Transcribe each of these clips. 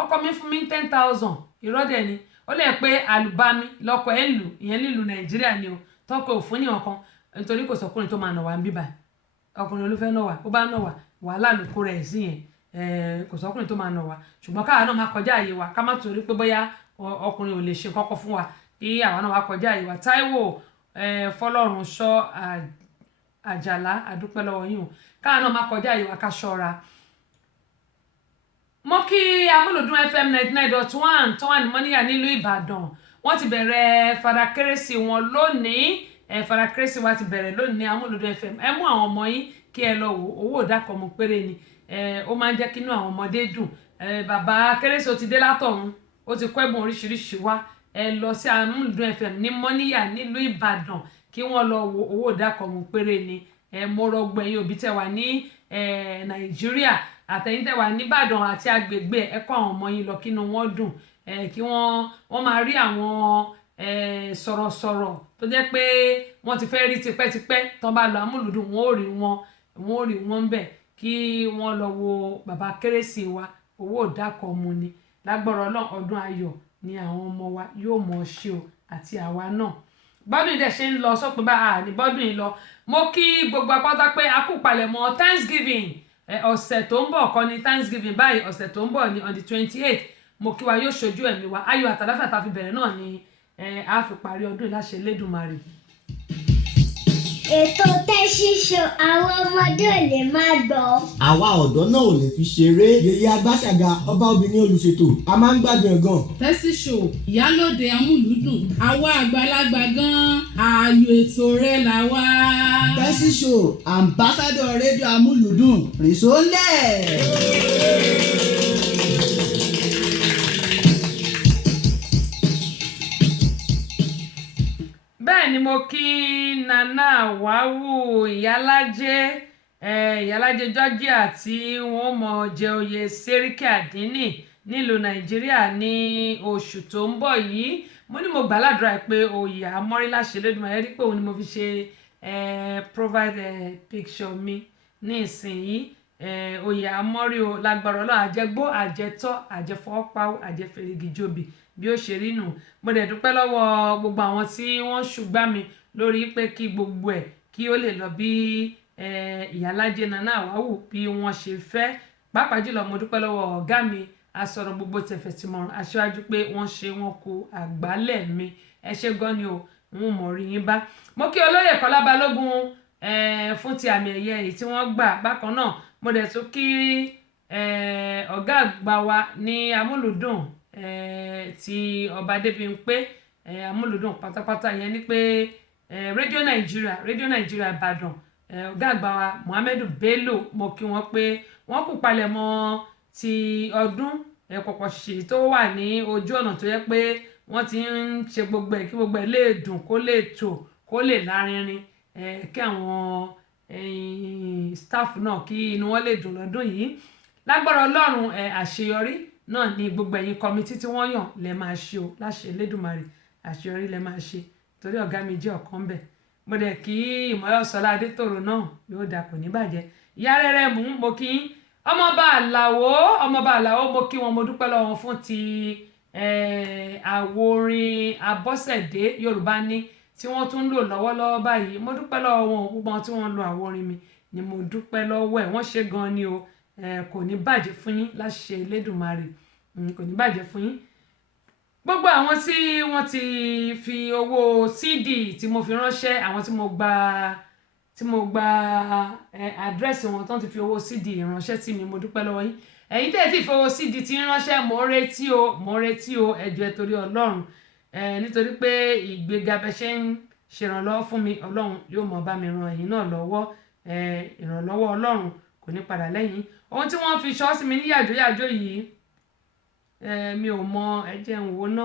ọkọ mi fún mi 10,000 ìrọ́dẹ̀ ni ó lè pé àlùbami lọ́kọ̀ ẹ̀ ń lù ìyẹn nílùú Nàìjíríà ni o tọ́kọ̀ òfin ní ọ̀kan nítorí kò sọkùnrin tó máa nà wá ń bíbà ọkùnrin ló fẹ́ nà wá ó bá nà wá wàhálà ló kó rẹ̀ sí yẹn kò sọkùnrin tó máa nà wá ṣùgbọ́n káwa náà máa kọjá àyè wa ká má torí pé bóyá ọkùnrin ò lè ṣe kọ́kọ́ fún wa kí àwa náà wá kọjá àyè wa. Táíwò Fọlọ́runṣọ́ Àjàlá àdúpẹ́ lọ́wọ́ yín o káwa náà máa kọjá àyè wa ká ṣọ́ra. Mo kí Amúlùdún FM 99.1 tó wà ní Mọ́níyà nílùú Ìbàdàn wọ́n ti bẹ̀rẹ̀ fada kérésì wọn lónìí fada kérésì wa ti bẹ̀rẹ̀ lónìí Amúlùdún FM ẹ mú àwọn ọmọ yín kí ẹ lọ wò owó ìdákọ̀mù péré ni ó máa ń jẹ́ kí inú àwọn ọmọdé dùn bàbá kérésì ó ti dé látọ̀run ó ti kọ́ ẹ̀bùn oríṣiríṣi wá ẹ lọ sí Amúlùdún FM ní Mọ́níyà nílùú Ìbàdàn kí wọ́n lọ wo owó ìdákọ̀mù péré ni mo rọgbọ ẹ̀yin òbí tẹ́ wà ní Nàìjíríà àtẹ̀yin tẹ́ wà níbàdàn àti agbègbè ẹ kó àwọn ọmọ yín lọ kínú wọn dùn kí wọ́n máa rí àwọn sọ̀rọ̀sọ̀rọ̀ tó jẹ́ pé wọ́n ti fẹ́ rí tipẹ́tipẹ́ tán bá lọ Amúlùdún wọn ò rí wọn bẹ̀ kí wọ́n lọ wo bàbá kérésì wa owó ìdákọ̀mù ni lágbára Ọlọ́run ọdún ayọ̀ ni àwọn ọmọ wa yóò mọ̀ ṣe o àti àwa náà bọ́dún ìdẹ̀ ṣe ń lọ sọ́pẹ́ bá a ní bọ́dún yìí lọ mo kí gbogbo apáta pé a kú palẹ̀mọ́ Thanksgiving ọ̀sẹ̀ tó ń bọ̀ kọ́ ni Thanksgiving báyìí ọ̀sẹ̀ tó ń bọ̀ ni on the 28th mo kí wa yóò ṣojú ẹ̀mí wa ayọ̀ àtàláfíà tá a fi bẹ̀rẹ̀ náà ni a fi parí ọdún ìláṣẹ Elédùmarè. Ètò Tẹ́sí Show àwọn ọmọdé ò lè máa gbọ́. Àwa ọ̀dọ́ náà ò lè fi ṣeré. Yèyé Agbáṣàga ọba obìnrin olùṣètò a máa ń gbádùn ẹ̀ gan. Tẹ́sí Show ìyálòde Amúlùdùn àwa àgbàlagbà gan ààyò ètò rẹ̀ là wá. Tẹ́sí Show ambassador rédíò Amúlùdùn rìnsólẹ̀. bẹ́ẹ̀ ni mo kí Nana Wàwù ìyálájẹ Georgia tí wọ́n mọ̀ jẹ oyè Sẹ́ríkì Àdínì nílùú Nàìjíríà ní oṣù tó ń bọ̀ yìí mo ní mo gbàládùra pé oyè àmọ́rílá ṣe Elédùmarè rí pé òun ni mo fi ṣe provide picture mi ní ìsinyìí oyè àmọ́rí o lágbára Ọlọ́run àjẹgbó àjẹtọ́ àjẹfọwọ́pawó àjẹfẹ̀rẹ̀gìjòbì bí ó ṣe rí nù mo dẹ̀ dúpẹ́ lọ́wọ́ gbogbo àwọn tí wọ́n ṣùgbà mi lórí pé kí gbogbo ẹ̀ kí ó lè lọ bí ìyálájẹ Nana Wàwù bí wọ́n ṣe fẹ́ pàápàá jùlọ mo dúpẹ́ lọ́wọ́ ọ̀gá mi asọ̀rọ̀ gbogbo tẹ̀fẹ̀tìmọ̀ràn aṣáájú pé wọ́n ṣe wọn kó àgbálẹ̀ mi ẹ ṣé gan ni o n ò mọ̀ rí yín bá mo kí olóyè Kọ́lá Balógun fún ti àmì ẹ̀yẹ èyí tí wọ́n gbà bákan náà mo dẹ̀ tún kí ọ̀gá àgbà wa ní Amúlùdùn ti ọba Adébímpé Amúlùdùn pátápátá yẹn ni pé rédíò Nàìjíríà Ìbàdàn ọ̀gá àgbà wa Muhammadu Bello mo kí wọ́n pé wọ́n kú palẹ̀mọ́ ti ọdún pọ̀pọ̀ ṣì tó wà ní ojú ọ̀nà tó yẹ pé wọ́n ti ń ṣe gbogbo ẹ̀ kí gbogbo ẹ̀ lè dùn kó lè tò kó lè lárinrin kí àwọn staff náà kí inú wọn lè dùn lọ́dún yìí lágbára Ọlọ́run àṣeyọrí náà ni gbogbo ẹ̀yin kọmitì tí wọ́n yàn lè máa ṣe o láṣẹ Elédùmarè àṣeyọrí lè máa ṣe torí ọ̀gá mi jẹ́ ọ̀kan bẹ̀ mo dẹ̀ kí Ìmọ́lọ́sọlá Adétòrò náà yóò dà kò ní bàjẹ́ ìyá rere mú mo kí ọmọọba Àlàó mo kí wọn mo dúpẹ́ lọ́wọ́ wọn fún ti àwo orin Abọ́sẹ̀dé Yorùbá ní tí wọ́n tún lò lọ́wọ́lọ́wọ́ báyìí mo dúpẹ́ lọ́wọ́ wọn gbogbo wọn tí wọ́n lo àwo orin mi ni mo dúpẹ́ lọ́wọ́ ẹ̀ wọ́n ṣe gan ni o kò ní bàjẹ́ fún yín láṣẹ Elédùmarè kò ní bàjẹ́ fún yín gbogbo àwọn tí wọ́n ti fi owó CD tí mo fi ránṣẹ́ àwọn tí mo gba àdírẹ́sì wọn tán ti fi owó CD ránṣẹ́ tí mi mo dúpẹ́ lọ́wọ́ yín ẹ̀yin tẹ́ ẹ ti fi owó CD tí ń ránṣẹ́ mo ń retí o ẹ jọ̀ọ́ torí Ọlọ́run nítorí pé ìgbéga bẹ ṣe ń ṣèrànlọ́wọ́ fún mi Ọlọ́run yóò mọ̀ bá mi ran ẹ̀yin náà lọ́wọ́ ìrànlọ́wọ́ Ọlọ́run kò ní padà lẹ́yìn ohun tí wọ́n fi ṣọ́ sí mi ní yàjóyàjó yìí mi ò mọ ẹ jẹ́ n wò ná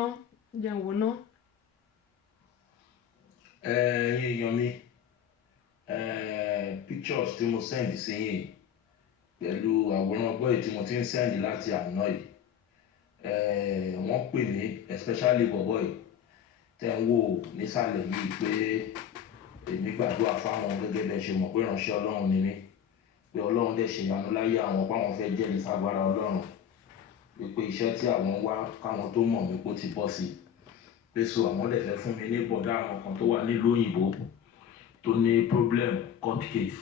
ẹ̀yin èèyàn mi pictures tí mo send sí yín pẹ̀lú àwòrán ọgbọ́n yìí tí mo ti ń send láti àná yìí wọ́n pè mí especially bọ̀bọ̀ yìí tẹ́ ń wò nísàlẹ̀ yìí pé èmi gbàdúrà fáwọn gẹ́gẹ́ bẹ́ẹ̀ ṣe mọ̀ pé ìránṣẹ́ Ọlọ́run ni mí pé Ọlọ́run dẹ̀ ṣe ìyanu láyé àwọn páwọn fẹ́ jẹ́ ní fagbára Ọlọ́run wípé iṣẹ́ tí àwọn wá káwọn tó mọ̀ mí kó ti bọ́ sí pé so àwọn dẹ̀ fẹ́ fún mi ní bọ̀dá àwọn kan tó wà nílùú òyìnbó tó ní problem court case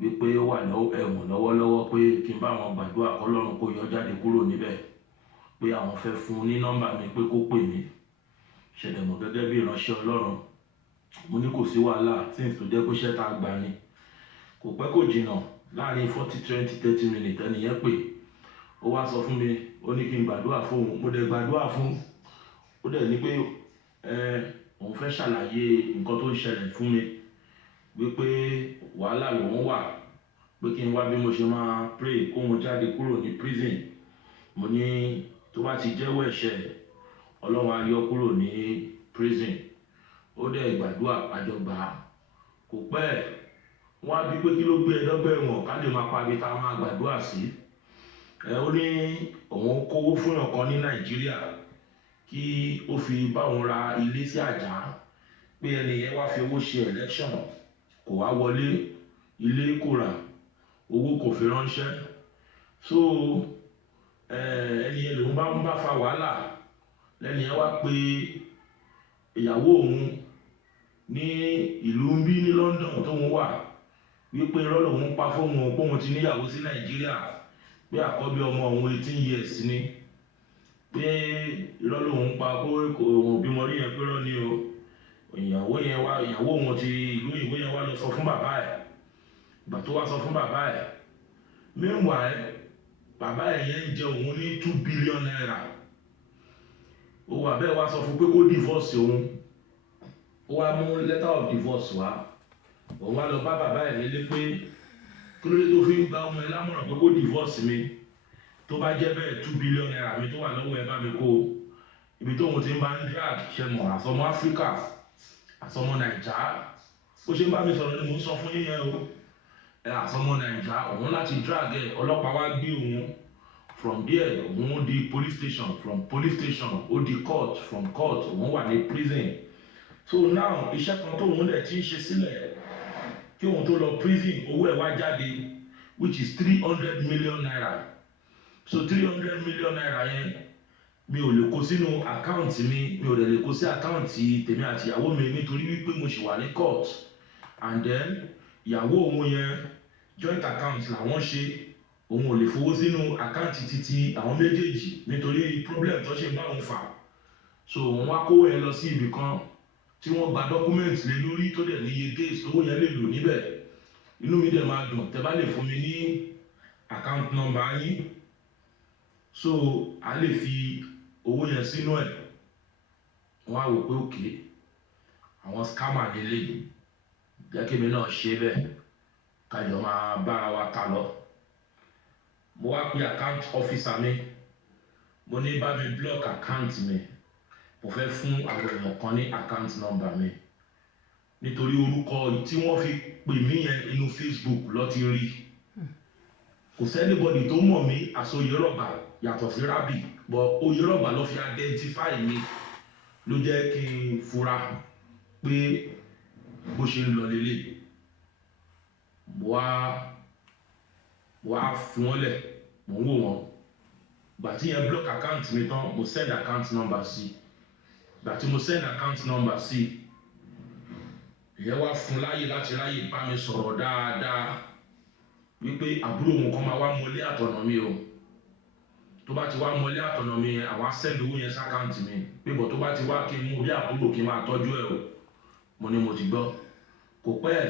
wípé ó wà ẹ̀wọ̀n lọ́wọ́lọ́wọ́ pé kí n bá wọn gbàdúrà kọ́lọ́run kó yọ jáde kúrò níbẹ̀ pé àwọn fẹ́ fún un ní nọ́mbà mi pé kó pè mí ṣẹlẹ̀ mọ̀ gẹ́gẹ́ bí ìránṣẹ́ Ọlọ́run mo ní kò sí wàhálà since tó jẹ́ pé iṣẹ́ tá a gbà ni kò pẹ́ kò jìnnà láàrin 40-20-30 minutes ẹnìyẹn pè ó wá sọ fún mi ó ní kí n gbàdúrà fún òun mo dẹ̀ gbàdúrà fún ó dẹ̀ ní pé òun fẹ́ ṣàlàyé nǹkan tó ń ṣẹlẹ̀ fún mi wípé wàhálà lòun wà pé kí n wá bí mo ṣe máa pray kóun jáde kúrò ní prison mo ní tó bá ti jẹ́wọ́ ẹ̀ṣẹ̀ Ọlọ́run á yọ kúrò ní prison ó dẹ̀ gbàdúrà àjọgbà kò pẹ́ wọ́n á bí pé kí ló gbé ẹ̀dọ́gbẹ́ ẹ̀wọ̀n ká lè máa pabi tá a máa gbàdúrà sí ó ní òun kówó fún ọ̀kan ní Nàìjíríà kí ó fi bá òun ra ilé sí Àjà pé ẹni yẹn wá fi owó ṣe election kò wá wọlé ilé kò rà owó kò fi ránṣẹ́ so ẹni yẹn lòun bá ń bá fa wàhálà lẹ́ni yẹn wá pé ìyàwó òun ní ìlú ń bí ní London tóun wà wípé irọ́ lòun pa fóun òun ti níyàwó sí Nàìjíríà pé àkọ́bí ọmọ òun 18 years ni pé irọ́ lòun pa kó òun bímọ rí yẹn pé irọ́ ni o ìyàwó òun ti ìlú òyìnbó yẹn wá lọ sọ fún bàbá ẹ̀ ìgbà tó wá sọ fún bàbá ẹ̀ meanwhile bàbá ẹ̀ yẹn ń jẹ òun ní 2 billion naira ó wà bẹ́ẹ̀ wá sọ fún pé kó divorce òun ó wá mú letter of divorce wá òun wá lọ bá bàbá ẹ̀ nílé pé kí ló dé tó fi ń gba ọmọ ẹ lámọ̀ràn pé kó divorce mi tó bá jẹ́ bẹ́ẹ̀ 2 billion naira mi tó wà lọ́wọ́ ẹ bá mi kó ibi tóun ti ń bá ń drag ṣe mọ̀ àsọmọ Áfíríkà àsọmọ Nàìjà bó ṣe ń bá mi sọ̀rọ̀ ni mò ń sọ fún yín yẹn o àsọmọ Nàìjà òun láti drag ẹ ọlọ́pàá wá gbé òun from there òun di police station from police station ó di court from court òun wà ní prison so now iṣẹ́ kan tóun dẹ̀ ti ń ṣe sílẹ̀ kí òun tó lọ prison owó ẹ̀ wá jáde which is 300 million naira so 300 million naira yẹn mi ò lè kó sínú àkáǹtì mi ò lè kó sí àkáǹtì tèmi àti ìyàwó mi nítorí wípé mo ṣì wà ní court and then ìyàwó òun yẹn joint account làwọn ṣe òun ò lè fowó sínú àkáǹtì títí àwọn méjèèjì nítorí problem tó ṣe bá òun fà so òun wá kówó yẹn lọ sí ibì kan tí wọ́n gba document lé lórí tó dẹ̀ níye days tó yẹn lè lò níbẹ̀ inú mi dẹ̀ máa dùn tẹ́ bá lè fún mi ní account number yín so a lè fi owó yẹn sínú ẹ̀ wọ́n á wò pé òkè àwọn scammer nílé jẹ́ kí mi náà ṣe bẹ́ẹ̀ kájọ máa bára wa ta lọ mo wá pe account officer mi mo ní bá mi block account mi mo fẹ́ fún àwọn èèyàn kan ní account number mi nítorí orúkọ tí wọ́n fi pè mí yẹn inú Facebook ló ti rí kò sẹ́nibọ́dì tó mọ̀ mí as Oyèrọ́bà yàtọ̀ sí Rábì but Oyèrọ́bà ló fi identify mi ló jẹ́ kí n fura pé bó ṣe ń lọ lélẹ̀ mo wá fi wọ́n lẹ̀ mo ń wò wọ́n gbà tí yẹn block account mi tán mo send account number sí gbà tí mo send account number sí ìyẹn wá fún láyè láti ráyè bá mi sọ̀rọ̀ dáadáa wípé àbúrò òun kan máa wá mọlé àtọ̀nà mi o tó bá ti wá mọlé àtọ̀nà mi yẹn àwọn send owó yẹn sí account mi pé bọ̀ tó bá ti wá kí n mú bí àbúrò kí n máa tọ́jú ẹ̀ o mo ní mo ti gbọ́ kò pẹ́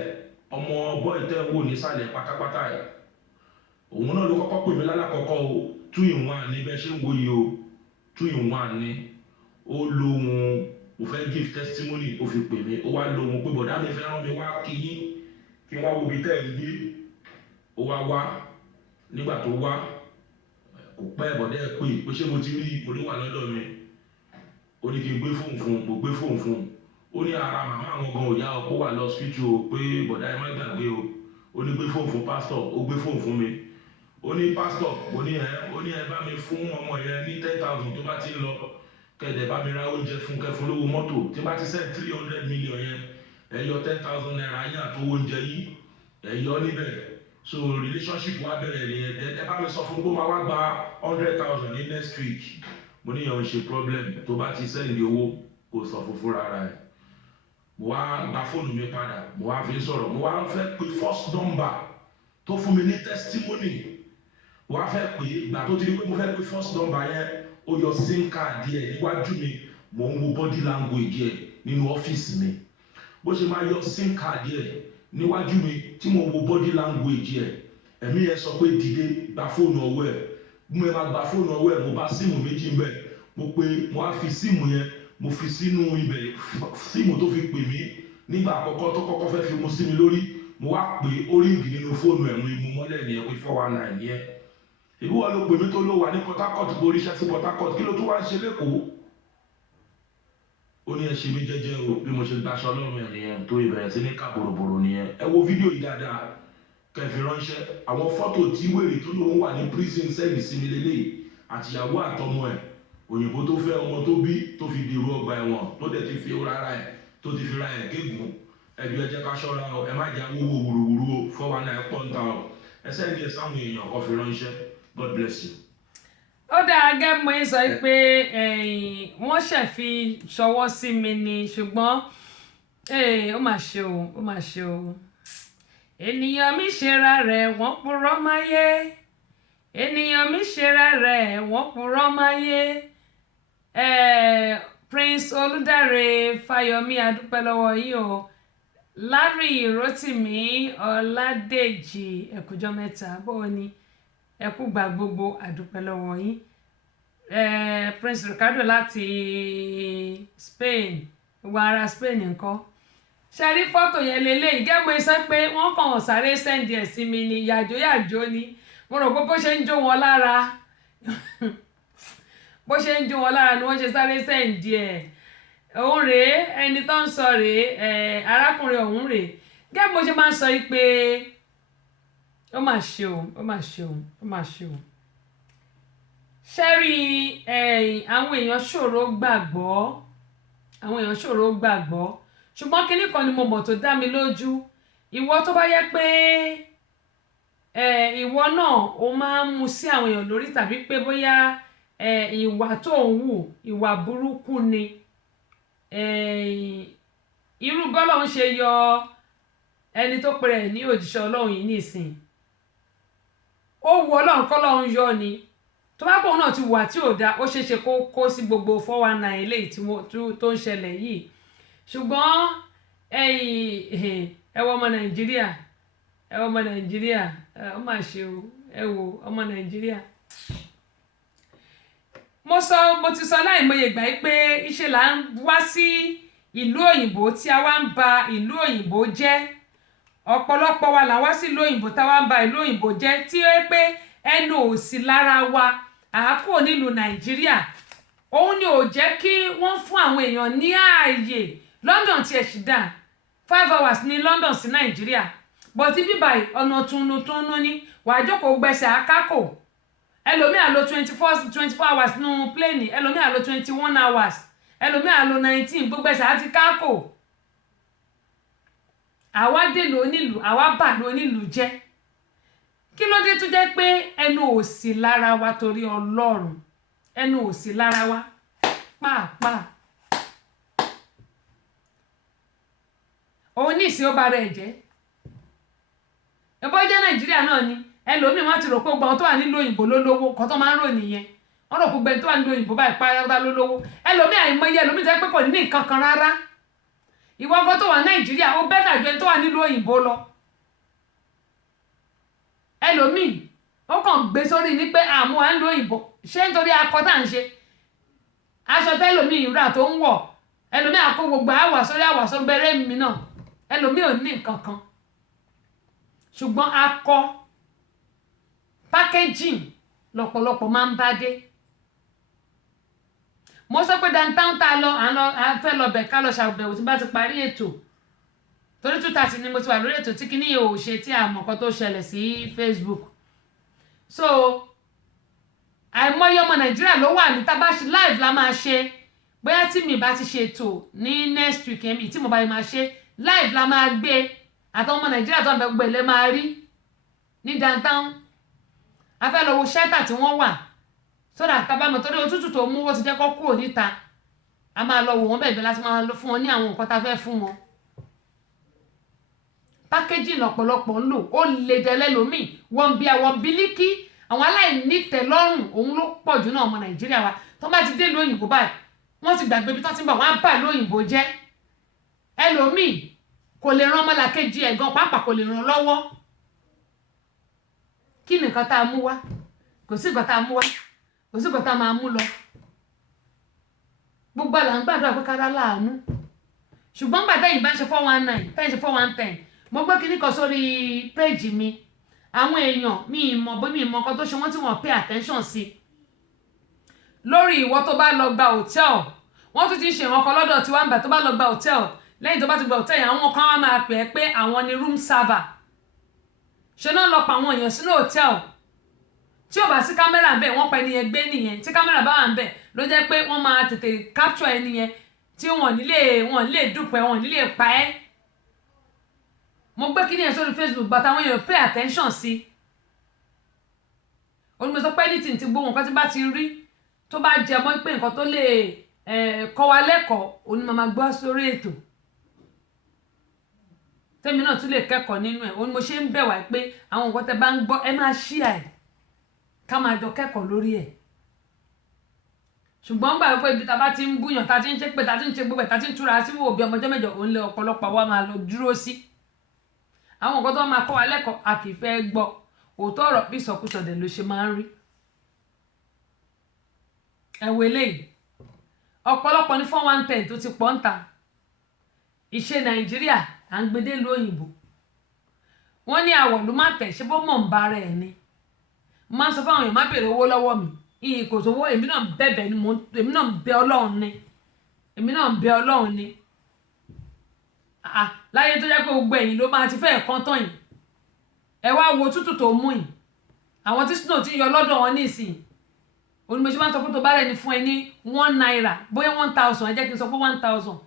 ọmọ bọ́ì tẹ́ ń wò nísàlẹ̀ pátápátá ẹ̀ òun náà ló kọ́kọ́ pè mí lálákọ̀ọ́kọ́ o 2 in 1 ní bẹ́ẹ̀ ṣe ń wo yìí o 2 in 1 ní ó lóhun mo fẹ́ give testimony ó fi pè mí ó wá lóhun pé bọ̀dá mi fẹ́ràn mi wá kí yín kí wá wo bí tẹ́ ń gbé ó wá nígbà tó wá kò pẹ́ bọ̀dá ẹ̀ pé ṣé mo ti rí ipò ló wà lọ́dọ̀ mi ó ní kí n gbé fóònù fún mo gbé fóònù fún ó ní ara màmá àwọn gan òyà ọkọ wà lọ hospital o pé bọ̀dá ẹ má gbàgbé o ó ní gbé fóònù fún pásítọ̀ ó gbé fóònù fún mi ó ní pásítọ̀ ó ní ẹ bá mi fún ọmọ yẹn ní 10,000 tó bá ti ń lọ kẹ̀dẹ̀ bá mi ra oúnjẹ fún kẹfún lówó mọ́tò tí bá ti send 300 million yẹn ẹ yọ 10,000 naira yín àtowó oúnjẹ yín ẹ yọ níbẹ̀ so relationship wa bẹ̀rẹ̀ nìyẹn ẹ bá mi sọ fún kó máa wá gba 100,000 ní next week mo ní yẹn ò ṣe problem tó bá ti sẹ́ndì owó kò sọ fún fúnra rẹ̀ mo wá gba fóònù mi padà mo wá fi sọ̀rọ̀ mo wá fẹ́ pé first number tó fún mi ní testimony mo wá fẹ́ pé ìgbà tó ti rí pé mo fẹ́ pé first number yẹn ó yọ sim card yẹn níwájú mi mo ń wo body language yẹn nínú ọ́fíìsì mi bó ṣe máa yọ sim card yẹn níwájú mi tí mo wo body language yẹn ẹ̀mí yẹn sọ pé dìde gba fóònù ọwọ́ ẹ̀ mo máa gba fóònù ọwọ́ ẹ̀ mo bá síìmù méjì ń bẹ̀ mo á fi síìmù yẹn mo fi sínú ibẹ̀ síìmù tó fi pè mí nígbà àkọ́kọ́ tó kọ́kọ́ fẹ́ fi mu sí mi lórí mo wá pè oríǹgì nínú fóònù ẹ̀ mo imú mọ́lẹ̀ ní ẹ̀wé 419 yẹn ìbí wọn ló pè mí tó ló wà ní Port Harcourt borí iṣẹ́ sí Port Harcourt kí ló tún wá ń ṣe lẹ́kọ̀ọ́ ó ní ẹ ṣe mí jẹ́jẹ́ o bí mo ṣe gbaṣọ lọ́rùn ẹ̀ nìyẹn tó ìbẹ̀rẹ̀ sí ní ká bòròbòrò nìyẹn ẹ wo fídíò yìí dáadáa kẹfì ránṣẹ́ àwọn fọ́tò tí wèrè tó lóun wà ní prison sẹ́ẹ̀lì sinmi lélẹ́yìí àtìyàwó àtọmọ ẹ̀ òyìnbó tó fẹ́ ọmọ tó bí tó fi dèrò ọgbà ẹ̀wọ̀n tó dẹ̀ ti fi rárá ẹ̀ tó ti fi ra ẹ̀ gégùn ẹ̀dùn ẹ̀jẹ̀ ká ṣọ́ra ẹ má jà wúwo wùrùwùrù o 419 pọ́ńtà o ẹsẹ̀ ní ẹ̀sáwọn èèyàn kọ́ fi ránṣẹ́ God bless you. ó dáa gẹ́gẹ́ mo ń sọ pé wọ́n ṣẹ̀ fi ṣọwọ́ sí mi ni ṣùgbọ́n ó mà ṣe o ó mà ṣe o ènìyàn mi ṣera rẹ̀ wọ́n purọ́ máyé ènìyàn mi ṣera rẹ̀ wọ́n purọ́ máyé Prince Olúdáre Fáyọmí adúpẹ́ lọ́wọ́ yìí o Larry Rotimi Ọládèjì ẹ̀kújọ́ mẹ́ta bóò ni ẹ̀kú gbà gbogbo adúpẹ́ lọ́wọ́ yìí Prince Ricardo láti Spain gbogbo ará Spain nǹkan ṣe rí fọ́tò yẹn lélẹ́yìí gẹ́gbẹ́ sọ pé wọ́n kàn sáré sẹ́ndì ẹ̀ sí mi ni yàjó ni mo rò pé bó ṣe ń jó wọn lára bó ṣe ń jó wọn lára ni wọ́n ṣe sáré sẹ́ndì ẹ̀ òun rèé ẹni tó ń sọ rèé arákùnrin ọ̀hún rèé gẹ́gẹ́ bó ṣe máa ń sọ yìí pé ó mà ṣe o ó mà ṣe o ó mà ṣe o ṣe rí àwọn èèyàn ṣòro gbàgbọ́ ṣùgbọ́n kinní kan ni mo mọ̀ tó dá mi lójú ìwọ tó bá yẹ pé ìwọ náà o máa ń mu sí àwọn èèyàn lórí tàbí pé bóyá ìwà tó ń wù ìwà burúkú ni irú bọ́lọ̀ ń ṣe yọ ẹni tó pèrè ní òjíṣẹ́ Ọlọ́run yìí nísìn ó wu Ọlọ́run kọ́lọ́run yọ ni tó bá pọ̀ náà ti wà tí ò dáa ó ṣeéṣe kó sí gbogbo 419 eléyìí tó ń ṣẹlẹ̀ yìí ṣùgbọ́n ẹ wo ọmọ Nàìjíríà ó mà ṣe o ẹ wo ọmọ Nàìjíríà mo ti sọ láìmọye ìgbà yìí pé iṣẹ́ là ń wá sí ìlú òyìnbó tí a wá ń ba ìlú òyìnbó jẹ́ ọ̀pọ̀lọpọ̀ wa là wá sí ìlú òyìnbó tá a wá ń ba ìlú òyìnbó jẹ́ tí ó yẹ pé ẹnu ò sí lára wa àákò nílùú Nàìjíríà òun ni ò jẹ́ kí wọ́n fún àwọn èèyàn ní ààyè London ti ẹ̀ ṣì dà 5 hours ní London sí Nàìjíríà bọ̀tí bíbáyìí ọ̀nà túnú ní wàá jókòó gbẹ̀sẹ̀ àkákò ẹlòmíà lo 24 hours nínú pléènì ẹlòmíà lo 21 hours ẹlòmíà lo 19 gbogbo ẹ̀sẹ̀ àti kákò àwa dèlò onílù àwa bà ló onílù jẹ́ kí ló dé tó jẹ́ pé ẹnu ò sí lára wa torí Ọlọ́run ẹnu ò sí lára wa pàápàá òun ní ìsìn ó bá rẹ̀ jẹ́ ẹbọ́ jẹ́ Nàìjíríà náà ni ẹlòmíì wọ́n ti rò pé gbọ́n tó wà nílùú òyìnbó ló lówó kan tó máa ń rò nìyẹn wọ́n rò pé gbẹ́ni tó wà nílùú òyìnbó báyìí pátá ló lówó ẹlòmíì àìmọye ẹlòmíì tẹ́ pé kò ní nǹkan kan rárá ìwọ gan tó wà Nàìjíríà ó bẹ́tà ju ẹni tó wà nílùú òyìnbó lọ ẹlòmíì ó kàn gbé sórí ní pé àmú à ń lo òyìnbó ṣé nítorí akọ tá à ń ṣe aṣọ tẹlòmíì rà tó ń wọ̀ ẹlòmíì àkó gbogbo àwàsó bẹ̀rẹ̀ mi náà ẹlòmíì ò ní nǹkan kan ṣùgbọ́n akọ packaging lọ́pọ̀lọpọ̀ máa ń bá dé mo sọ pé downtown tá a fẹ́ lọ bẹ̀ ká lọ ṣàbẹ̀wò tí bá ti parí ètò torí 2:30 ni mo ti wà lórí ètò tí kíní ò ṣe tí a mọ̀ kan tó ṣẹlẹ̀ sí Facebook so àìmọye ọmọ Nàìjíríà ló wà ní tábàṣì live la máa ṣe bóyá tí mi bá ti ṣe ètò ní next week ẹ̀mí tí mo bá yẹ máa ṣe live la máa gbé àtàwọn ọmọ Nàìjíríà tó ń bẹ gbẹ̀lẹ́ máa rí ní downtown a fẹ́ lọ wo shelter tí wọ́n wà sódà tábà mọ̀ torí òtútù tó mú ó ti jẹ́ kó kúrò níta a máa lọ wò wọ́n bẹ̀ẹ̀ láti máa lọ fún wọn ní àwọn nǹkan tá a fẹ́ fún wọn. packaging lọ́pọ̀lọpọ̀ ń lò ó lè dẹ́lẹ́ lómi wọ́n bí àwọn bílíkì àwọn aláìnítẹ̀lọ́rùn òun ló pọ̀ jù náà ọmọ Nàìjíríà wa tó bá ti dé ìlú òyìnbó báyìí wọ́n ti gbàgbé ibi tó ti ń bọ̀ wọ́n á bà ìlú òyìnbó jẹ́ ẹlòmíì kò lè ran ọmọlàkejì ẹ̀ gan pàápàá kò lè ràn lọ́wọ́. kí ni nǹkan tá a mú wá kò sí nǹkan tá a mú wá kò sí nǹkan tá a máa mú lọ gbogbo àlà ń gbàdúrà pé kára láàánú ṣùgbọ́n gbàdá yìí bá ń ṣe 419 tẹ́ ń ṣe 410 mo gbé kinní kan sórí péèjì mi àwọn èèyàn mi ìmọ̀ bó mi ìmọ̀ kan tó ṣe wọ́n tí wọ́n pay attention sí lórí ìwọ tó bá lọ gba hòtẹ́ẹ̀lì wọ́n tún ti ń ṣe ìwọ̀n kan lọ́dọ̀ tí wọ́n ń bà tó bá lọ gba hòtẹ́ẹ̀lì lẹ́yìn tó bá ti gba hòtẹ́ẹ̀lì yẹn àwọn kan wá máa pè é pé àwọn ni room server ṣe náà lọ pa àwọn èèyàn sínú hòtẹ́ẹ̀lì tí ò bá sí kámẹ́rà ń bẹ̀ wọ́n pa ẹni yẹn gbé nìyẹn tí kámẹ́rà bá wà ń bẹ̀ ló jẹ́ pé wọ́n máa tètè capture ẹni yẹn tí wọ́n nílé dúpẹ́ wọ́n nílé pa ẹ́. mo gbé kíní yẹn sórí Facebook but àwọn èèyàn pay attention sí olùmọ̀sọ pé anything ti gbóhùn nǹkan tí bá ti rí tó bá jẹ mọ́ pé nǹkan tó lè kọ́ wa lẹ́kọ̀ọ́ òní máa gbọ́ sórí ètò tẹ́mi náà tún lè kẹ́kọ̀ọ́ nínú ẹ̀ òní mo ṣe ń bẹ̀ wá pé àwọn nǹkan tẹ́ bá ń gbọ́ ẹ máa share ẹ̀ ká máa jọ kẹ́kọ̀ọ́ lórí ẹ̀ ṣùgbọ́n gbà pé ibi tá bá ti ń búyàn tá ti ń ṣe pé tá ti ń ṣe gbogbo ẹ̀ tá ti ń túra sí wò bí ọmọjọ́ mẹ́jọ òun lé ọ̀pọ̀lọpọ̀ wa máa lọ dúró sí àwọn nǹkan tó máa kọ́ wa lẹ́kọ̀ọ́ a kì í fẹ́ gbọ́ òótọ́ ọ̀rọ̀ bí ìsọkúsọ dẹ̀ ló ṣe máa ń rí ẹ̀wọ̀ eléyìí ọ̀pọ̀lọpọ̀ ní 410 tó ti pọ̀ ń ta ìṣe Nàìjíríà à ń gbedé ìlú òyìnbó wọ́n ní àwọ̀ ló má tẹ̀ ṣé bó mọ̀ ń bá rẹ̀ ni máa ń sọ fáwọn èèyàn má béèrè owó lọ́wọ́ mi ìyìn kò sówó èmi náà bẹ̀bẹ̀ ni èmi náà ń bẹ Ọlọ́run ni láyé tó jẹ́ pé gbogbo ẹ̀yìn ló máa ti fẹ́ ẹ̀kan tán yìí ẹ wá wo tútù tó mú yìí àwọn tí snow ti yọ lọ́dọ̀ wọn nísìnyí onímọ̀ṣẹ́ máa ń sọ pé tó bá rẹ̀ ní fún ẹ ní 1 naira bóyá 1000 ẹ jẹ́ kí n sọ pé 1000 àwọn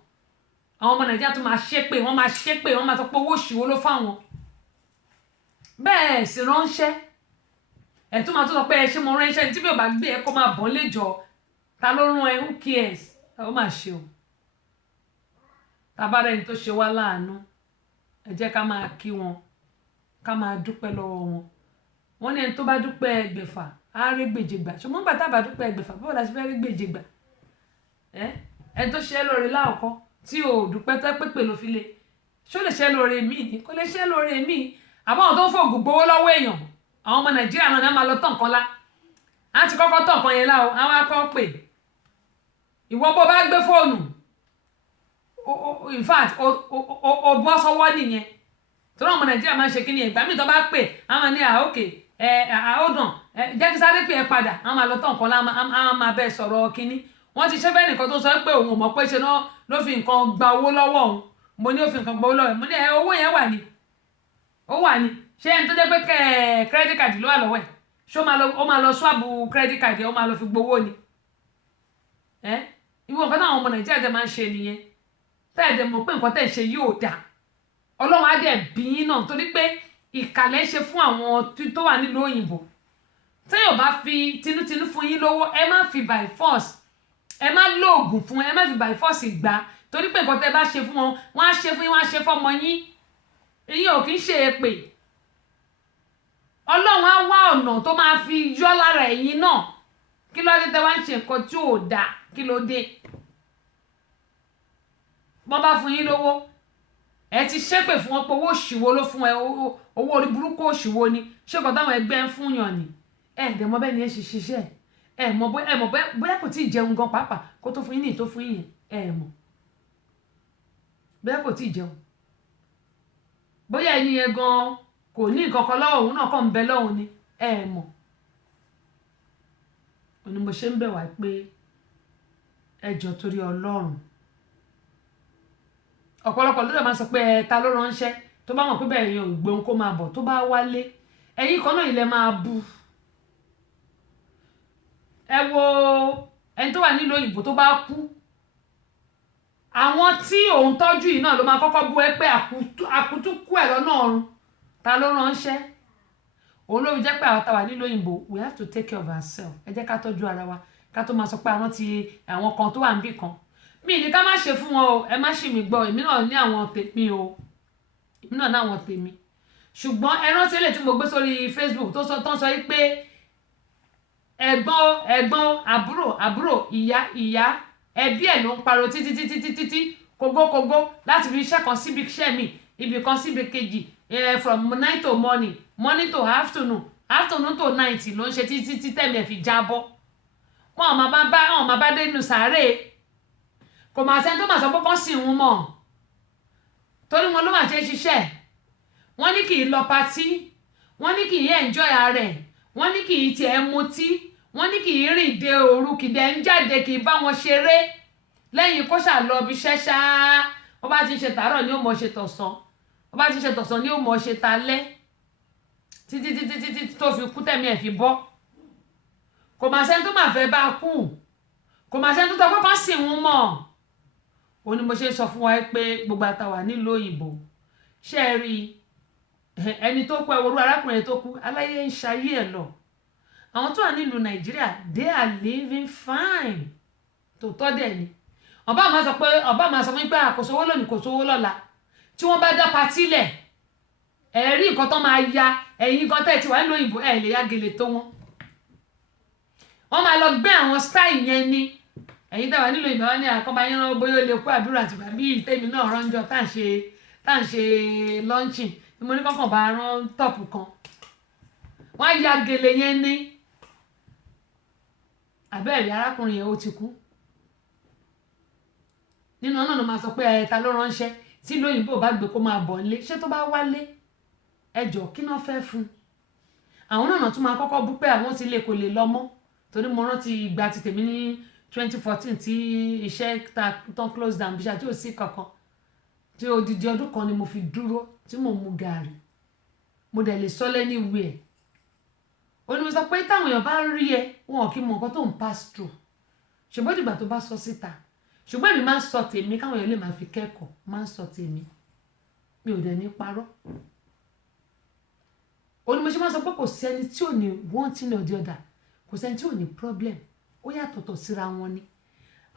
ọmọ Nàìjíríà tó máa ṣépè wọ́n máa sọ pé owó òṣìwò ló fáwọn bẹ́ẹ̀ sì ránṣẹ́ ẹ̀ tó máa tó sọ pé ẹ ṣe mo ránṣẹ́ tí bí ò bá gbé ẹ kó máa bọ̀ léjọ ta ló rán ẹ who cares ó máa ṣe o tábàárẹ̀ ẹni tó ṣe wá láàánú ẹ jẹ́ ká máa kí wọn ká máa dúpẹ́ lọ́wọ́ wọn wọ́n ní ẹni tó bá dúpẹ́ ẹgbẹ̀fà á rí gbèjègbà ṣùgbọ́n gbà tábà dúpẹ́ ẹgbẹ̀fà bó la ṣe fẹ́ rí gbèjègbà ẹni tó ṣe é lóore láòkọ́ tí ò dúpẹ́ tó pépè ló fi lé ṣó lè ṣe é lóore míì ni kò lè ṣe é lóore míì àbáwọn tó ń fògùn gbowó lọ́wọ́ èèyàn àwọn ọmọ Nàìjíríà náà máa lọ tàn kan lá á ti kọ́kọ́ tàn kan yẹn lá o àwọn akọ́ pè ìwọ bó bá gbé fóònù in fact o bọ́ sọ́wọ́ nìyẹn tó náà ọmọ Nàìjíríà máa ń ṣe kíni ìgbà míì tó bá pè á máa ní àókè àódàn jẹ́ kí sáré pè ẹ padà á máa lọ tàn kan lá á máa bẹ́ẹ̀ sọ̀rọ̀ kíní wọ́n ti ṣe fẹ́ nìkan tó sọ pé òun ò mọ̀ pé ṣe náà ló fi nǹkan gba owó lọ́wọ́ òun mo ní ó fi nǹkan gba owó lọ́wọ́ mo ní owó yẹn wà ní ó wà ní ṣé ẹni tó jẹ́ pé credit card ló wà lọ́wọ́ ẹ̀ ṣé ó máa lọ swap credit card ó máa lọ fi gbowó ni ìwọ nǹkan táwọn ọmọ Nàìjíríà tẹ máa ń ṣe nìyẹn tẹ́ẹ̀dẹ̀ mọ̀ pé nǹkan tẹ̀ ṣe yóò dà Ọlọ́run á dẹ̀ bí yín náà torí pé ìkàlẹ̀ ṣe fún àwọn tó wà nílùú òyìnbó tẹ́yọ̀ bá fi tinútinú fún yín lówó ẹ má fi by force ẹ má lóògùn fún ẹ má fi by force gbà torí pé nǹkan tẹ́ bá ṣe fún wọn wọ́n á ṣe fún yín wọ́n á ṣe fọ́mọ yín ìyẹn ò kì í ṣe èpè Ọlọ́run á wá ọ̀nà tó máa fi yọ lára ẹ̀yin náà kí ló dé tẹ́ wá ń ṣe nǹkan tí ò dáa kí ló dé wọ́n bá fún yín lówó ẹ ti ṣépè fún wọn pé owó òṣìwò ló fún ẹ owó orí burúkú òṣìwò ni ṣé nǹkan táwọn ẹgbẹ́ ń fún yàn ni ẹ dẹ̀ mọ̀ bẹ́ẹ̀ ni ẹ ṣe ṣiṣẹ́ ẹ mọ̀ bóyá kò tí ì jẹun gan pàápàá kó tó fún yín ní tó fún yín ẹ mọ̀ bóyá kò tí ì jẹun bóyá ẹni yẹn gan kò ní nǹkan kan lọ́wọ́ òun náà kàn ń bẹ lọ́hùn ni ẹ mọ̀ òní mo ṣe ń bẹ̀ wá pé ẹ jọ̀ọ́ torí Ọlọ́run ọ̀pọ̀lọpọ̀ ló dẹ̀ máa sọ pé ta ló ránṣẹ́ tó bá mọ̀ pé bẹ́ẹ̀ yẹn ò gbóhùn kó máa bọ̀ tó bá wálé ẹ̀yin kan náà ilẹ̀ máa bu ẹ wo ẹni tó wà nílùú òyìnbó tó bá kú àwọn tí òun tọ́jú yìí náà ló máa kọ́kọ́ bú ẹ pé àkútú kú ẹ̀ lọ́nà ọ̀run ta ló ránṣẹ́ òun ló fi jẹ́ pé àwọn táwa nílò òyìnbó we have to take care of ourselves ẹ jẹ́ ká tọ́jú ara wa ká tó máa sọ pé àwọn ti àwọn kan tó wà níbì kan mi ní ká má ṣe fún wọn o ẹ má ṣì mí gbọ́ èmi náà ní àwọn tèmi o èmi náà ní àwọn tèmi ṣùgbọ́n ẹ rántí eléyìí tí mo gbé sórí Facebook tó ń sọ yìí pé ẹ̀gbọ́n àbúrò ìyá ẹbí ẹ̀ ló ń pariwo títí kógókógó láti fi iṣẹ́ kan síbi iṣẹ́ mi ibì kan síbi kejì from night to morning to afternoon to night ló ń ṣe títí tẹ̀mí ẹ̀ fi jábọ́ wọn ò máa bá dé inú sàárè kò máa sẹ́ni tó máa sọ pé kán sì ń mọ̀ torí wọn ló máa ṣe ṣiṣẹ́ wọ́n ní kì í lọ patí wọ́n ní kì í enjoy ara ẹ̀ wọ́n ní kì í tiẹ̀ mutí wọ́n ní kì í rìn dé òru kì í dẹ̀ ń jáde kì í bá wọn ṣeré lẹ́yìn kó ṣà lọ bí iṣẹ́ ṣáá ó bá ti ṣe tàárọ̀ ni ó mọ̀ ṣe tọ̀sán ó bá ti ṣe tọ̀sán ni ó mọ̀ ṣe talẹ́ títí tó fi kú tẹ̀mí ẹ̀ fi bọ́ kò máa sẹ́ni tó máa fẹ́ bá kú kò máa sẹ́ni tó tọ́ pé kán sì ń mọ̀ ó ní mo ṣe sọ fún wa pé gbogbo àtàwà nílùú òyìnbó ṣe é rí ẹni tó kú ẹwọ́rú arákùnrin tó kú aláyé ń ṣayé ẹ̀ lọ àwọn tó wà nílùú nàìjíríà they are living fine tòótọ́ dẹ̀ ni ọba máa sọ fún mi pé àkóso owó lónìí kò sówó lọ́la tí wọ́n bá dá patí lẹ̀ ẹ̀rí nǹkan tó máa ya ẹ̀yin nǹkan tẹ̀ tí wà nílùú òyìnbó ẹ̀ lè yá gèlè tó wọ́n máa lọ gbé àwọn style yẹn ni ẹ̀yin tẹ̀ wà nílùú òyìnbó wọn ní àkọ́bá yẹn rán bóyá ó lè kó àdúrà àtìgbà bí ìtẹ́mi náà ránjọ tá à ń ṣe launching ni mo ní kọ́kàn bá rán tọ́pù kan wọ́n á ya gèlè yẹn ní àbẹ́ẹ̀rí arákùnrin yẹn ó ti kú nínú ọ̀nà ló máa sọ pé ẹ̀ta ló ránṣẹ́ tí lóyìnbó bá gbé kó máa bọ̀ nílé ṣé tó bá wálé ẹjọ́ kí náà fẹ́ fún àwọn náà tún máa kọ́kọ́ bú pé àwọn ti lè kò lè lọ mọ́ torí mo rántí ìgbà ti tèmi ní 2014 tí iṣẹ́ tán close down bí ṣe àti òsì kankan tí odidi ọdún kan ni mo fi dúró tí mo mu gààrí mo dẹ̀ lè sọ lẹ́ni ìwé ẹ̀ ó ní mo sọ pé táwọn èèyàn bá rí ẹ wọn ò kí mọ nǹkan tó ń pass through ṣùgbọ́n ìgbà tó bá sọ síta ṣùgbọ́n èmi máa ń sọ tèmi káwọn èèyàn lè máa fi kẹ́kọ̀ọ́ máa ń sọ tèmi mi ò dẹ̀ ní parọ́ ó ní mo ṣe máa ń sọ pé kò sí ẹni tí ò ní one thing or the other kò sẹ́ni tí ò ní problem ó yàtọ̀tọ̀ síra wọn ni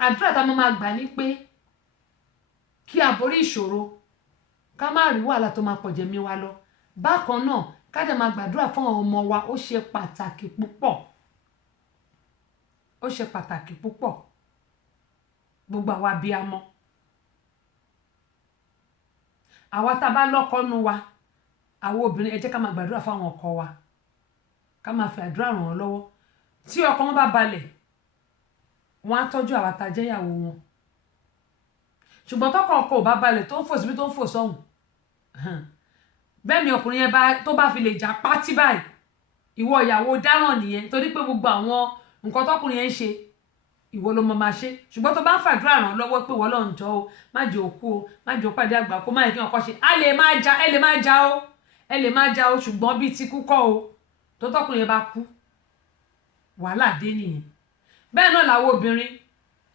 àdúrà táwọn máa gbà ní pé kí a borí ìṣòro ká má rí wàhálà tó máa pọ̀ jẹ̀mí wa lọ bákan náà ká dẹ̀ máa gbàdúrà fún àwọn ọmọ wa ó ṣe pàtàkì púpọ̀ ó ṣe pàtàkì púpọ̀ gbogbo àwa abiyamọ àwa tá a bá lọ́kọ nú wa àwọn obìnrin ẹ jẹ́ ká máa gbàdúrà fún àwọn ọkọ wa ká máa fi àdúrà ràn wọ́n lọ́wọ́ tí ọkọ wọn bá balẹ̀ wọ́n á tọ́jú àwa tá a jẹ́ ìyàwó wọn ṣùgbọ́n tọkọ ọkọ ò bá balẹ̀ tó ń fò síbi tó ń fò sọ́hùn bẹ́ẹ̀ ni ọkùnrin yẹn tó bá fi lè jà pátí báyìí ìwọ ìyàwó dáràn nìyẹn torí pé gbogbo àwọn nǹkan tọkùnrin yẹn ń ṣe ìwọ ló mọ máa ṣe ṣùgbọ́n tó bá ń fàdúrà ràn lọ́wọ́ pé wọ́n lọ́n jọ o má jẹ́ òkú o má jẹ́ òpàdé àgbà kó má yẹ kí wọn kọ́ ṣe ẹ lè má já o ṣùgbọ́n bíi ti kú kọ́ o tó tọkùnrin yẹn bá kú wàhálà dé nìyẹn bẹ́ẹ̀ náà làwọn obìnrin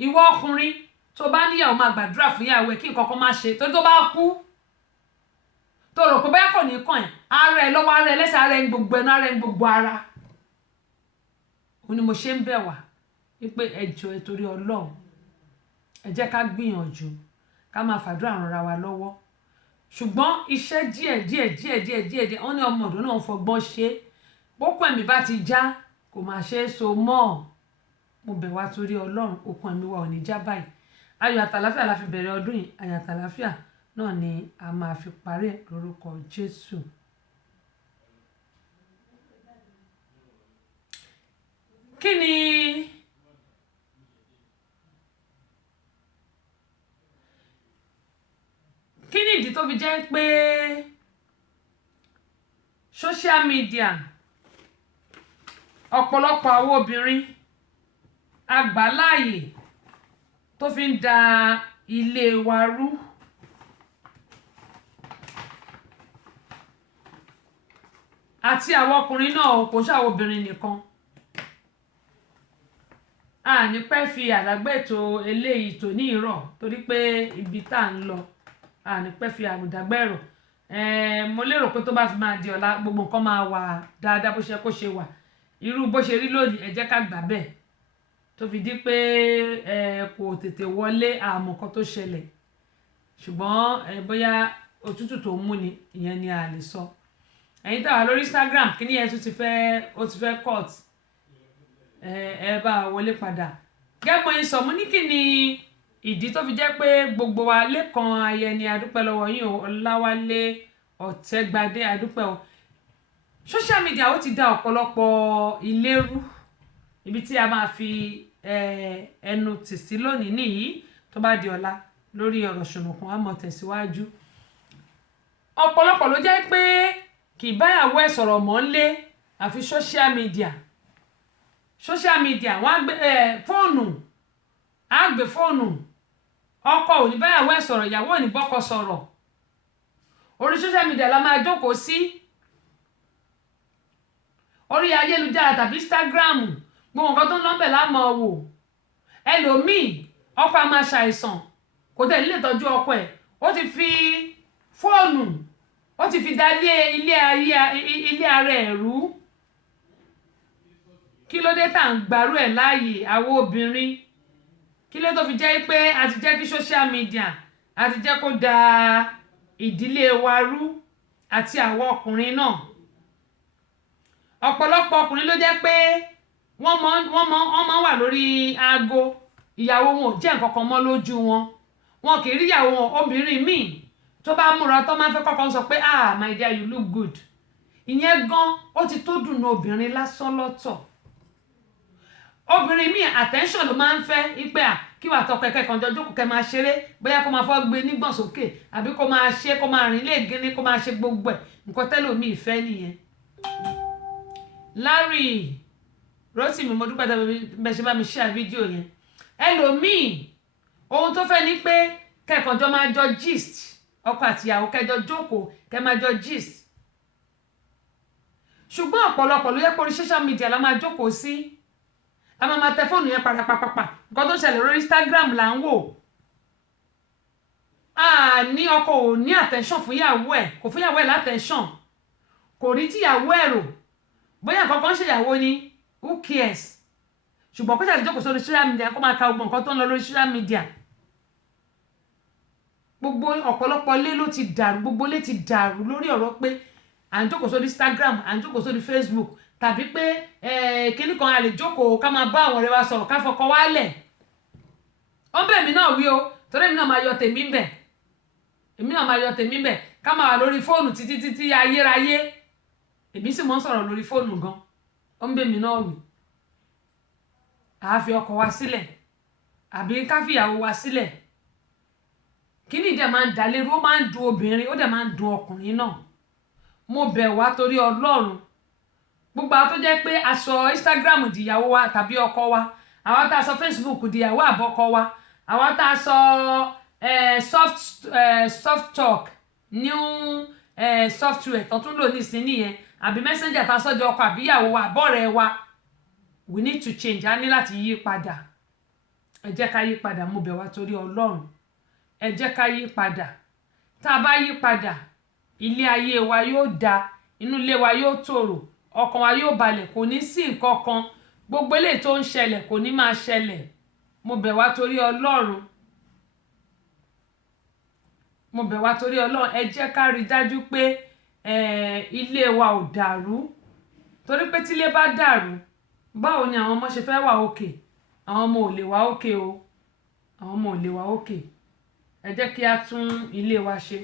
ìwọ ọkùnrin tó bá níyàwó máa gbàdúrà fún ìyàwó ẹ kí nǹkan kan má ṣe torí tó bá kú tó rò pé bẹ́ẹ̀ kò ní kàn ẹ́ ara ẹ lọ́wọ́ ara ẹ lẹ́sẹ̀ ara ẹ ń gbogbo ẹnu ara ẹ ń gbogbo ara òun ni mo ṣe ń bẹ̀ wá wípé ẹ jọ̀ọ́ ẹ torí Ọlọ́run ẹ jẹ́ ká gbìyànjú ká máa fàdúrà rànra wa lọ́wọ́ ṣùgbọ́n iṣẹ́ díẹ̀ wọ́n ní ọmọ ọ̀dọ́ náà ń fọgbọ́n ṣe bókun ẹ̀mí bá ti já kò máa ṣe é so mọ́ mo bẹ̀ wá torí Ọlọ́run okun ẹ̀mí wa ò ní já báyìí ayọ̀ àtàláfíà la fi bẹ̀rẹ̀ ọdún yìí ayọ̀ àtàláfíà náà ni a máa fi parí ẹ̀ lórúkọ Jésù. kí ni ìdí tó fi jẹ́ pé social media ọ̀pọ̀lọpọ̀ àwọn obìnrin àgbàláàyè tó fi ń da ilé wa rú àti àwọn ọkùnrin náà kò ṣàwọn obìnrin nìkan a ní pẹ́ fi àdágbètò eléyìí tò ní ìrọ̀ torí pé ibi tá à ń lọ a ní pẹ́ fi àdágbẹ̀rọ̀ mo lérò pé tó bá fi máa di ọ̀la gbogbo nǹkan máa wà dáadáa bó ṣe kó ṣe wà irú bó ṣe rí lónìí ẹ jẹ́ ká gbà bẹ́ẹ̀ tó fi di pé kò tètè wọlé àmọ́ nǹkan tó ṣẹlẹ̀ ṣùgbọ́n bóyá òtútù tó mú ni ìyẹn ni a lè sọ ẹ̀yin tá wà lórí Instagram kí ni ẹ tún ti fẹ́ cut ẹ bá wọlé padà gẹ́gbọ́n yín sọ mo ní kí ni ìdí tó fi jẹ́ pé gbogbo wa Lékan Ayẹni adúpẹ́ lọ́wọ́ yín o Ọláwálé Ọ̀tẹ́gbadé adúpẹ́ o social media ó ti dá ọ̀pọ̀lọpọ̀ ilé rú ibi tí a máa fi ẹnu tì sí lónìí nìyí tó bá di ọ̀la lórí ọ̀rọ̀ ṣùnùkùn á mọ̀ tẹ̀síwájú ọ̀pọ̀lọpọ̀ ló jẹ́ pé kì í báyàwó ẹ̀ sọ̀rọ̀ mọ́ ń lé àfi social media wọ́n á gbé fóònù á gbé fóònù ọkọ ò ní báyàwó ẹ̀ sọ̀rọ̀ ìyàwó ò ní bọ́kọ sọ̀rọ̀ orí social media la máa jókòó sí orí ayélujára tàbí Instagram gbogbo nǹkan tó ń lọ́bẹ̀ láàmú wò ẹlòmíì ọkọ á máa ṣàìsàn kò tẹ̀ nílé tọ́jú ọkọ ẹ̀ ó ti fi fóònù ó ti fi dá ilé ara ẹ̀ rú kí ló dé tá à ń gbàrú ẹ̀ láàyè àwọn obìnrin kí ló tó fi jẹ́ pé a ti jẹ́ kí social media a ti jẹ́ kó da ìdílé wa rú àti àwọn ọkùnrin náà ọ̀pọ̀lọpọ̀ ọkùnrin ló jẹ́ pé wọ́n máa wà lórí aago ìyàwó wọn ò jẹ́ nǹkan kan mọ́ lójú wọn kì í rí ìyàwó wọn obìnrin míì tó bá múra tó máa ń fẹ́ kọ́kọ́ sọ pé my dear you look good ìyẹn gan ó ti tó dùn ní obìnrin lásán lọ́tọ̀ obìnrin míì attention ló máa ń fẹ́ ipe kí wàá tọkọ ẹ̀kẹ́ kan jọ jókòó kẹ́ máa ṣeré bóyá kó máa fọ́ gbé nígbọ̀n sókè àbí kó máa rìn léègínní kó máa ṣe gbogbo ẹ̀ nǹkan tẹ́lòmíì fẹ́ nìyẹn. Larry Rotimi mo dúpẹ́ bẹ́ẹ̀ ṣe bá mi share fídíò yẹn ẹlòmíì ohun tó fẹ́ ni pé kẹ́kọ̀ọ́ jọ máa jọ gist ọkọ àtìyàwó kẹjọ jókòó kẹ́ máa jọ gist ṣùgbọ́n ọ̀pọ̀lọpọ̀ ló yẹ pé orí social media la máa jókòó sí a máa tẹ fóònù yẹn pàpàpàpà nǹkan tó ṣẹlẹ̀ lórí Instagram là ń wò ní ọkọ ò ní attention fún ìyàwó ẹ̀ kò fún ìyàwó ẹ̀ látẹ̀ṣọ̀n kò rí tíyàwó ẹ̀ rò bóyá nǹkan kan ṣèyàwó ni who cares ṣùgbọ́n kó ṣàlẹ̀ jókòó sórí social media kó máa ka gbogbo nǹkan tó ń lọ lórí social media gbogbo ọ̀pọ̀lọpọ̀ ilé ló ti dàrú gbogbo ilé ti dàrú lórí ọ̀rọ̀ pé à ń jókòó sórí Instagram à ń jókòó sórí Facebook tàbí pé kíní kan a lè jókòó ká máa bá àwọn ọ̀rẹ́ wa sọ̀rọ̀ ká fọkọ wálẹ̀ ó ń bẹ̀ mí náà wí o torí èmi náà máa yọ tèmi ń bẹ̀ ká máa wà lórí fóònù títí ayérayé èmi sì mọ́ ń sọ̀rọ̀ lórí fóònù gan ó ń bẹ̀ mí náà wí àá fi ọkọ wa sílẹ̀ àbí ká fìyàwó wa sílẹ̀ kíní dẹ̀ máa ń dalérú ó máa ń dùn obìnrin ó dẹ̀ máa ń dùn ọkùnrin náà mo bẹ̀ wá torí Ọlọ́run gbogbo àwọn tó jẹ́ pé aṣọ Instagram dìyàwó wa tàbí ọkọ wa àwọn tá a sọ Facebook dìyàwó àbọ̀kọ wa àwọn tá a sọ soft talk new software tó tún lò nísìnyí yẹn àbí messenger tá a sọ́jọ́ ọkọ àbíyàwó wa àbọ̀rẹ́ wa we need to change a ní láti yí padà ẹ jẹ́ ká yí padà mo bẹ̀ wá torí Ọlọ́run ẹ jẹ́ ká yí padà tá a bá yí padà ilé ayé wa yóò da inú ilé wa yóò tòrò ọkàn wa yóò balẹ̀ kò ní sí nǹkan kan gbogbo eléyìí tó ń ṣẹlẹ̀ kò ní máa ṣẹlẹ̀ mo bẹ̀ wá torí Ọlọ́run ẹ jẹ́ ká rí dájú pé ilé wa ò dàrú torí pé tílé bá dàrú báwo ni àwọn ọmọ ṣe fẹ́ wà òkè àwọn ọmọ ò lè wà òkè o àwọn ọmọ ò lè wà òkè ẹ jẹ́ kí a tún ilé wa ṣe.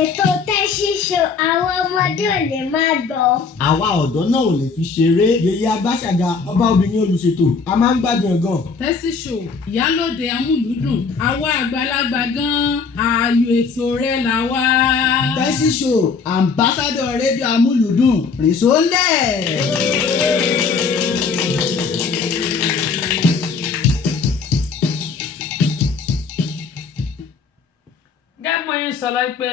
Ètò Tẹ́sí Show àwọn ọmọdé ò lè máa gbọ́. Àwa ọ̀dọ́ náà ò lè fi ṣeré. Yèyé Agbáṣàga ọba obìnrin olùṣètò a máa ń gbádùn ẹ̀ gan. Tẹ́sí Show ìyálòde amúlùúdùn àwa àgbàlagbà gan ààyò ètò rẹ̀ là wá. Tẹ́sí Show ambassador rédíò amúlùúdùn rìnsólẹ̀. sọ lọ pé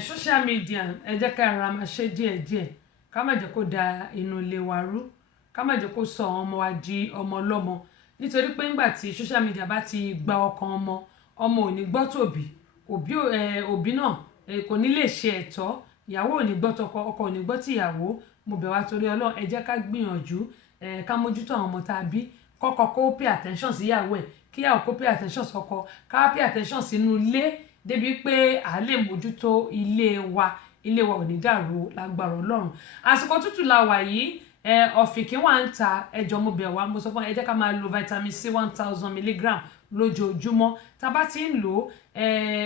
social media ẹ jẹ́ ká ara máa ṣe díẹ̀díẹ̀ ká má jẹ́ kó da inú ilé wa rú ká má jẹ́ kó sọ àwọn ọmọ wa di ọmọ ọlọ́mọ nítorí pé ńgbà tí social media bá ti gba ọkàn ọmọ ò ní gbọ́ tòbí, òbí náà kò ní lè ṣe ẹ̀tọ́, ìyàwó ò ní gbọ́ tọkọ, ọkọ ò ní gbọ́ tìyàwó. Mo bẹ̀ wá torí Ọlọ́run ẹ jẹ́ ká gbìyànjú ká mójútó àwọn ọmọ tá a bí, kọ́kọ́ kó pay attention sí ìyàwó ẹ̀, kíyàwó kó pay attention sọ́kọ, ká pay attention sínú ilé débi pé à lè mójútó ilé wa ò ní dàrú lágbára Ọlọ́run. Àsìkò tútù la wà yìí, ọ̀fìnkì wà ń ta, ẹjọ́ mo bẹ̀ wá, mo sọ fún ẹ jẹ́ ká máa lo vitamin C 1000 milligram lójoojúmọ́. Tá bá ti ń lò ó,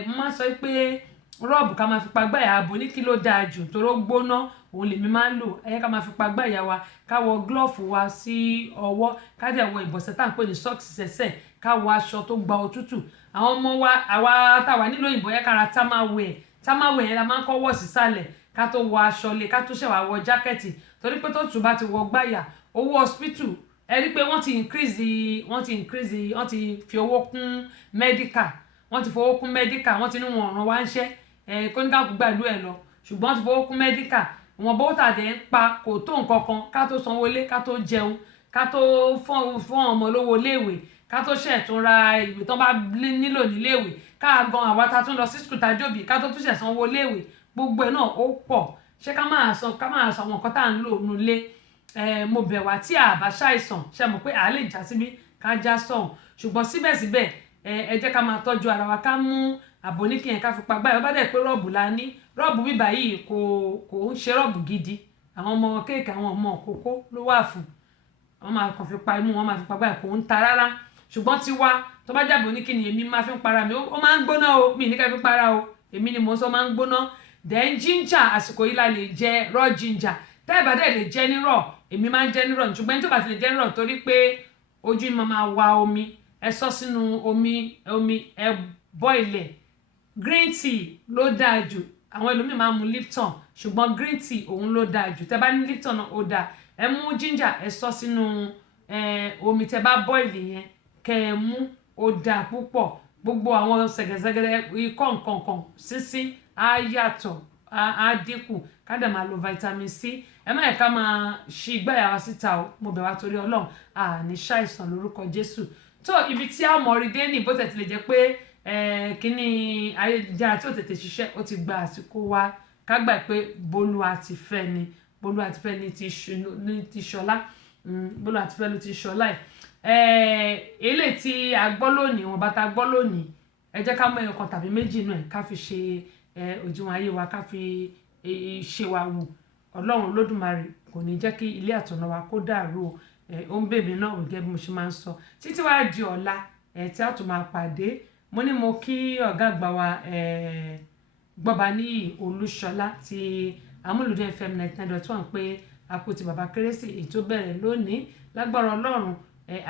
mo máa sọ pé rọ́ọ̀bù ká máa fi pa gbáyà abo ní kí ló dáa jù toró gbóná, òun lèmi máa ń lò. Ká máa fi pa gbáyà wa, ká wọ glove wa sí ọwọ́, ká dẹ̀ wọ ìbọ̀sẹ̀ tá à ń pè ní socks sẹ́sẹ̀, ká wọ aṣọ tó gba òtútù. Àwọn ọmọ wa, àwa táwa nílò òyìnbó yẹn kára támáwẹ̀ yẹn la máa ń kọ́ wọ̀ sísàlẹ̀ ká tó wọ aṣọ lé, ká tó ṣẹ̀wá wọ jákẹ́ẹ̀tì, torí pé tó tù bá ti wọ gbáyà, owó hospital ẹ rí pé wọ́n ti fi owó kún medical, wọ́n ti fowó kún medical, wọ́n ti ní wọn ọ̀ràn wá ń ṣẹ́ kóníkàkú gbàlú ẹ̀ lọ, ṣùgbọ́n wọ́n ti fowó kún medical. Ìwọ̀n bó tàdé ń pa kò tó nǹkan kan ká tó sanwó ilé, ká tó jẹun, ká tó fún ọmọ lówó iléèwé, ká tó ṣẹ̀ tún ra ìwé tán bá nílò níléèwé, ká gan àwa ta tún lọ sí skul tajóbi ká tó tún ṣẹ̀ sanwó iléèwé, gbogbo ẹ̀ náà ó pọ̀. Ṣé ká máa sọ àwọn nǹkan tá à ń lò nulé. Mo bẹ̀ wá tí a bá ṣàìsàn, ṣe mọ̀ pé à lè já síbí ká já sọ̀hún, ṣùgbọ́n síbẹ̀síbẹ̀ ẹ jẹ́ ká máa tọ́jú ara wa, ká mú àbóníkì yẹn ká fi pa gbáyà. Ó bá dẹ̀ pé rọ́ọ̀bù la ní, rọ́ọ̀bù bíbá yìí kò ń ṣe rọ́ọ̀bù gidi, àwọn ọmọ kéèké, àwọn ọmọ òkókó ló wà fún, wọ́n máa kàn fi pa imú, wọ́n máa fi pa gbáyà, kò ń ta rárá. Ṣùgbọ́n tiwa tó bá jábọ̀ ní kí ni èmi máa fi ń para mi, ó máa ń gbóná o, mi ní ká fi para o, èmi ni mo sọ máa ń gbóná. Then ginger, àsìkò yìí la lè jẹ raw ginger, tẹ́ ẹ bá dẹ̀ lè jẹ ní raw, èmi máa ń jẹ ní raw, ṣùgbọ́n tí ó bá ti lè jẹ ní raw torí pé ojú mi máa wa omi, ẹ sọ sínú omi ẹ boil ẹ̀. Green tea ló dáa jù, àwọn ẹlòmíì máa ń mu Lipton, ṣùgbọ́n green tea òun ló dáa jù. Tẹ́ bá ní Lipton náà ó dáa, ẹ mú ginger ẹ sọ sínú omi tẹ́ bá boil yẹn, kẹ́ ẹ mú, ó dáa púpọ̀. Gbogbo àwọn sẹ̀gẹ̀sẹ̀gẹ̀ ikọ́ nǹkan sínsín á yàtọ̀, á dínkù, ká dẹ̀ máa lo vitamin C. Ẹ má yẹ ká máa ṣí gbáyà wa síta o, mo bẹ̀ wá torí Ọlọ́run, ní ṣàìsàn lórúkọ Jésù. Tó ibi tí a mọ̀ rí dé ní bó tẹ̀ ti lè jẹ́ pé kíní ayélujára tí ò tètè ṣiṣẹ́, ó ti gba àsìkò wa ká gbà pé Bólúwatifẹ́ ni ti Ṣọlá, Bólúwatifẹ́ ló ti Ṣọlá ẹ̀. Eléyìí tí a gbọ́ lónìí, wọn bá ta gbọ́ lónìí, ẹ jẹ́ ká mọ ẹyọ kan tàbí méjì inú ẹ̀ ká fi ṣe òdiwọ̀n ayé wa, ká fi ṣe wa wù. Ọlọ́run Olódùmarè kò ní jẹ́ kí ilé àtọ̀nà wa kó dàrú o. Ó ń bèbí náà gẹ́gẹ́ bí mo ṣe máa ń sọ, títí wá di ọ̀la tí a tún máa pàdé. Mo ní mo kí ọ̀gá àgbà wa Gbọ́baníyì Olúṣọlá ti Amúlùdún FM 99.1 pé a kú ti bàbá kérésì èyí tó bẹ̀rẹ̀ lónìí, lágbára Ọlọ́run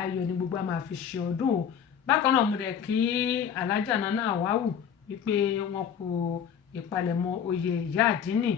ayọ̀ ni gbogbo a máa fi ṣe ọdún o. Bákan náà mo dẹ̀ kí Alájà Nana Àwáwù wípé wọn kú ìpalẹ̀mọ́ oyè ìyá àdínì